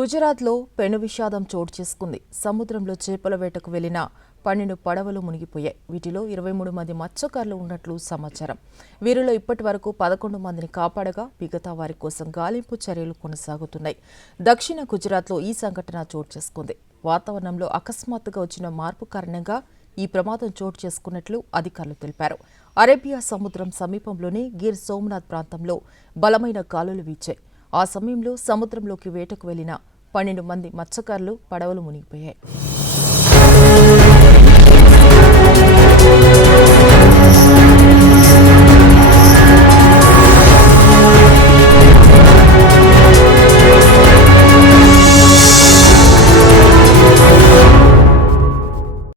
గుజరాత్లో పెను విషాదం చోటు చేసుకుంది. సముద్రంలో చేపల వేటకు వెళ్లిన 12 పడవలు మునిగిపోయాయి. వీటిలో 23 మంది మత్స్యకారులు ఉన్నట్లు సమాచారం. వీరిలో ఇప్పటి వరకు 11 మందిని కాపాడగా మిగతా వారి కోసం గాలింపు చర్యలు కొనసాగుతున్నాయి. దక్షిణ గుజరాత్లో ఈ సంఘటన చోటు చేసుకుంది. వాతావరణంలో అకస్మాత్తుగా వచ్చిన మార్పు కారణంగా ఈ ప్రమాదం చోటు చేసుకున్నట్లు అధికారులు తెలిపారు. అరేబియా సముద్రం సమీపంలోని గిర్ సోమనాథ్ ప్రాంతంలో బలమైన గాలులు వీచాయి. ఆ సమయంలో సముద్రంలోకి వేటకు వెళ్లిన 12 మంది మత్స్యకారులు పడవలు మునిగిపోయాయి.